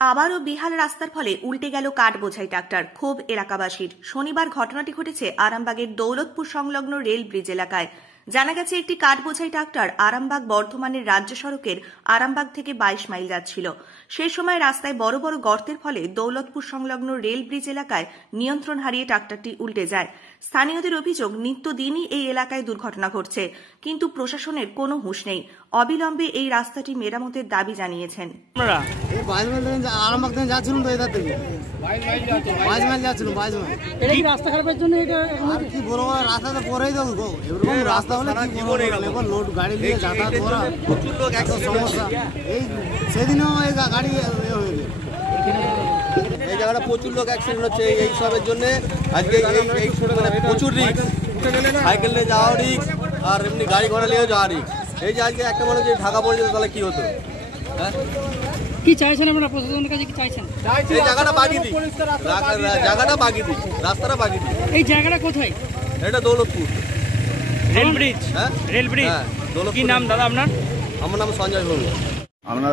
আবারও বেহাল রাস্তার ফলে উল্টে গেল কাঠ বোঝাই ট্রাক্টর। ক্ষোভ এলাকাবাসীর। শনিবার ঘটনাটি ঘটেছে আরামবাগের দৌলতপুর সংলগ্ন রেল ব্রিজ এলাকায়। জানা গেছে একটি কাঠ বোঝাই ট্রাক্টর আরামবাগ বর্ধমানের রাজ্য সড়কের আরামবাগ থেকে 22 মাইল যাচ্ছিল। সেই সময় রাস্তায় বড় বড় গর্তের ফলে দৌলতপুর সংলগ্ন রেল ব্রিজ এলাকায় নিয়ন্ত্রণ হারিয়ে ট্রাক্টরটি উল্টে যায়। স্থানীয়দের অভিযোগ, নিত্যদিনই এই এলাকায় দুর্ঘটনা ঘটছে, কিন্তু প্রশাসনের কোনো হুঁশ নেই। অবিলম্বে এই রাস্তাটি মেরামতের দাবি জানিয়েছেন। রাস্তা খারাপের জন্য কি বলবো, রাস্তাতে পরেই দেবো রাস্তা হলে লোড গাড়ি নিয়ে যাতায়াত করা প্রচুর লোক একটা সমস্যা। এই সেদিনও এই গাড়ি এই জায়গাটা প্রচুর লোক অ্যাক্সিডেন্ট হচ্ছে এই সবের জন্য। আজকে এই প্রচুর রিস্ক, সাইকেল নিয়ে যাওয়া রিস্ক আর এমনি গাড়ি ঘোড়া নিয়েও যাওয়া রিস্ক। এই যে আজকে একটা মানুষ যদি ঢাকা পড়ে যেত তাহলে কি হতো? কি চাইছেন আপনারা প্রশাসনের কাছে? কি চাইছেন? এই জায়গাটা বাগিয়ে দিই, জায়গাটা বাগিয়ে দিই, রাস্তাটা বাগিয়ে দিই। এই জায়গাটা কোথায়? এটা দৌলতপুর রেল ব্রিজ। হ্যাঁ, রেল ব্রিজ। দৌলতপুর। কি নাম দাদা আপনার? আমার নাম সঞ্জয় ভৌমিক। আমরা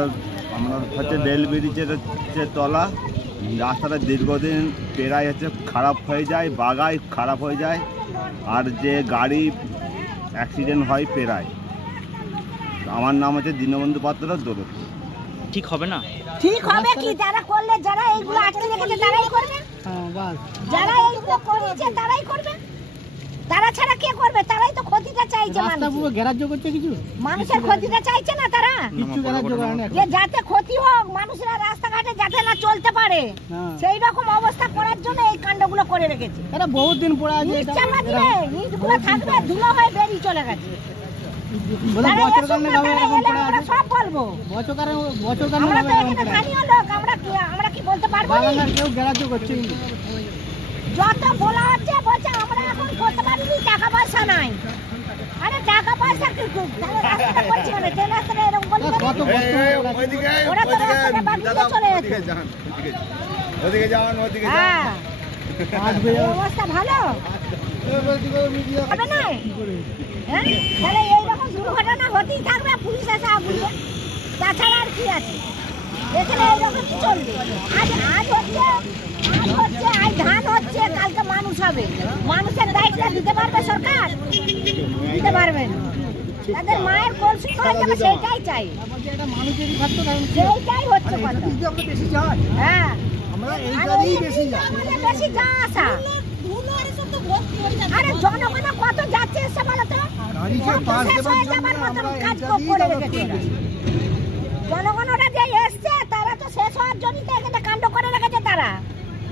হচ্ছে রেল ব্রিজের হচ্ছে তলা। রাস্তাটা দীর্ঘদিন পেরাই হচ্ছে খারাপ হয়ে যায়, বাগায় খারাপ হয়ে যায়, আর যে গাড়ি অ্যাক্সিডেন্ট হয় পেরায়। আমার নাম হচ্ছে দীনবন্ধু পাত্র, দৌলতপুর। ঠিক হবে না? ঠিক হবে কি? যারা করলে, যারা এইগুলো আটকে রেখেছে তারাই করবে। যারা এইগুলো করেছে তারাই করবে, তারা ছাড়া কে করবে? তারাই তো ক্ষতিটা চাইছে। মানুষের ক্ষতিটা চাইছে না তারা, যাতে ক্ষতি হোক, মানুষরা রাস্তাঘাটে যাতে না চলতে পারে, সেই রকম অবস্থা করার জন্য এই কাণ্ডগুলো করে রেখেছে। এটা বহুত দিন পড়ে আছে, ইটগুলো থাকবে, ধুলো হয়ে বেরিয়ে চলে গেছে। সব বলবো, আমরা কি বলতে পারবো? যত বলা হচ্ছে বলছে আমরা এখন করতে পারিনি, টাকা পয়সা নাই। আরে টাকা পয়সা কি রাস্তাটা করছি মানে ট্রেন রাস্তাটা এরকম বলি ওরা তো রাস্তাটা বাদ দিয়ে চলে যাচ্ছে। ওদিকে যান, ওদিকে যান। হ্যাঁ, অবস্থা ভালো হবে না? হ্যাঁ, তাহলে এইরকম দুর্ঘটনা হতেই থাকবে, পুলিশ এসে আগুলে, তাছাড়া আর কি আছে এখানে? এইরকম চলবে। আজ হচ্ছে, আজ ধান হচ্ছে, কালকে মানুষ হবে। মানুষের দায়িত্ব দিতে পারবে সরকার? দিতে পারবেন। তাদের মায়ের কোল সুস্থ হয়ে যাবে, সেইটাই চাই, সেইটাই হচ্ছে কথা। হ্যাঁ, বেশি যা আসা। আরে জনগণ কত যাচ্ছে এসে বলো তো? যাবার মতন কাজ করে রেখেছে জনগণ। ওরা যে এসছে তারা তো শেষ হওয়ার জন্য এখানে কাণ্ড করে রেখেছে। তারা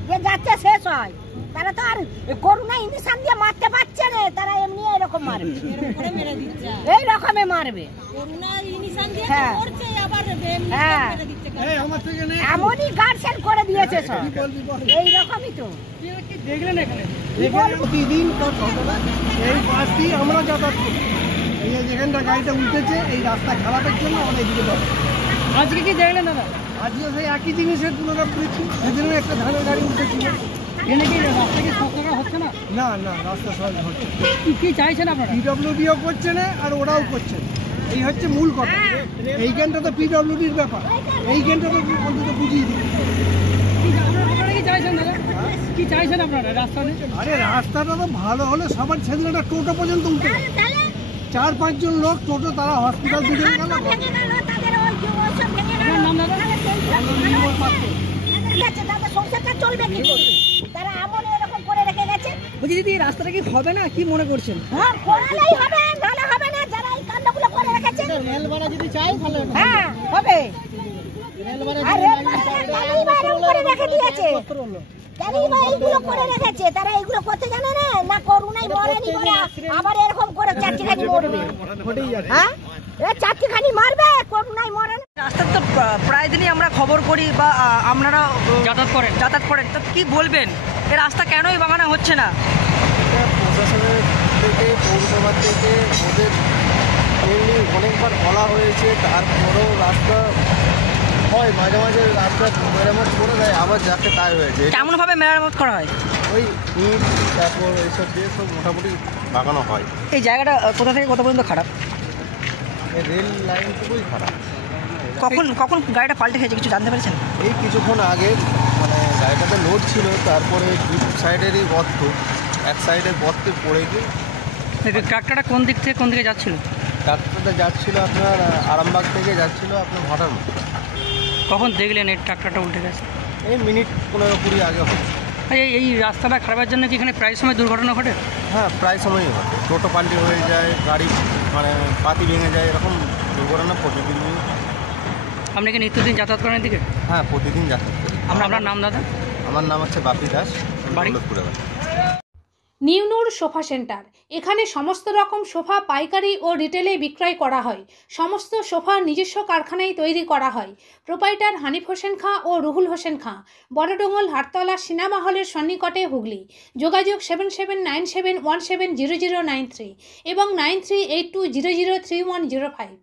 যে যাচ্ছে শেষ হয়, তারা তো আর করোনা ইঞ্জেকশন দিয়ে মারতে পারছে না, তারা এমনি এরকম মারবে, এই রকমে মারবে। হ্যাঁ, এমনই গার্ডসেন করে দিয়েছে সব, এই রকমই তো। দেখলেন এখানে প্রতিদিন এই পাশ দিয়ে আমরা যাতায়াত করি। এই যেখানটা গাড়িটা উঠেছে, এই রাস্তা খারাপের জন্য আমরা এদিকে যাবো। আজকে কি দেখলেন দাদা? আজকে সেই একই জিনিসের পুনরাবৃত্তি। সেদিনও একটা ধানের গাড়ি উঠেছিল। এখানে কি রাস্তা কি সব জায়গা হচ্ছে না? না না, রাস্তা সব হচ্ছে। কি চাইছেন আপনারা? পিডব্লিউডিও করছে না, আর ওরাও করছে না। এই হচ্ছে মূল কথা। এইখানটা তো পিডব্লিউডির ব্যাপার, এইখানটা তো অন্তত বুঝিয়ে দিই। কি চাইছেন দাদা? কি চাইছেন আপনারা রাস্তা? আরে রাস্তাটা তো ভালো হলে সবার ছেলেটা টোটো পর্যন্ত উঠে, 4-5 জন লোক টোটো, তারা হসপিটাল দিকে গেল। বলছি দিদি, রাস্তাটা কি হবে না? কি মনে করছেন? হ্যাঁ, করালেই হবে, নালে হবে না। যারা এই কাণ্ডগুলো করে রেখেছে, রেল ভাড়া যদি চাই তাহলে হ্যাঁ হবে। তারা এইগুলো করতে জানে না, করুণাই মরেনি বলে আবার এরকম করে চারটিখানি মরবে। হ্যাঁ, চারটিখানি মারবে, করুণাই মরে না। রাস্তা তো প্রায় দিনই আমরা খবর করি বা আপনারা যাতায়াত করেন, তো কি বলবেন এই রাস্তা কেনই বাগানো হচ্ছে না? প্রশাসনের থেকে, পৌরসভার থেকে ওদের অনেকবার বলা হয়েছে, তারপরেও রাস্তা হয় মাঝে মাঝে রাস্তা মেরামত করে দেয়, আবার যাকে তাই হয়েছে। কেমন ভাবে মেরামত করা হয়? ওই ইট, তারপর এইসব দিয়ে সব মোটামুটি লাগানো হয়। এই জায়গাটা কোথা থেকে কত পর্যন্ত খারাপ? রেল লাইনটুকুই খারাপ, কখন গাড়িটা পাল্টে খেয়েছে কিছু জানতে পেরেছেন? এই কিছুক্ষণ আগে মানে গাড়িটাতে লোড ছিল, তারপরে দু সাইডেরই গর্ত, এক সাইডের গর্তে পড়ে গিয়ে ট্রাক্টরটা কোন দিক থেকে কোন দিকে যাচ্ছিল? ট্রাক্টরটা যাচ্ছিল আপনার আরামবাগ থেকে যাচ্ছিল আপনার ভাটার মতো। কখন দেখলেন এই ট্রাক্টরটা উল্টে গেছে? এই মিনিট 15-20 আগে হবে। এই রাস্তাটা খারাপের জন্য কি এখানে প্রায় সময় দুর্ঘটনা ঘটে? হ্যাঁ, প্রায় সময়ই হয়। টোটো পাল্টি হয়ে যায়, গাড়ি মানে পাতি ভেঙে যায়, এরকম দুর্ঘটনা প্রতিদিনই। আপনি কি নিত্যদিন যাতায়াত করেন এদিকে? হ্যাঁ, প্রতিদিন যাতায়াত করি। আপনার নাম দাদা? আমার নাম হচ্ছে বাপি দাস, বাড়ি? দৌলতপুরে বাড়ি। নিউ নূর সোফা সেন্টার, এখানে সমস্ত রকম সোফা পাইকারি ও রিটেলে বিক্রয় করা হয়। সমস্ত সোফা নিজস্ব কারখানায় তৈরি করা হয়। প্রোপাইটার হানিফ হোসেন খাঁ ও রুহুল হোসেন খাঁ, বড়ডোঙ্গল হাটতলা সিনেমা হলের সন্নিকটে, হুগলি। যোগাযোগ 7797170093 এবং 9382003105।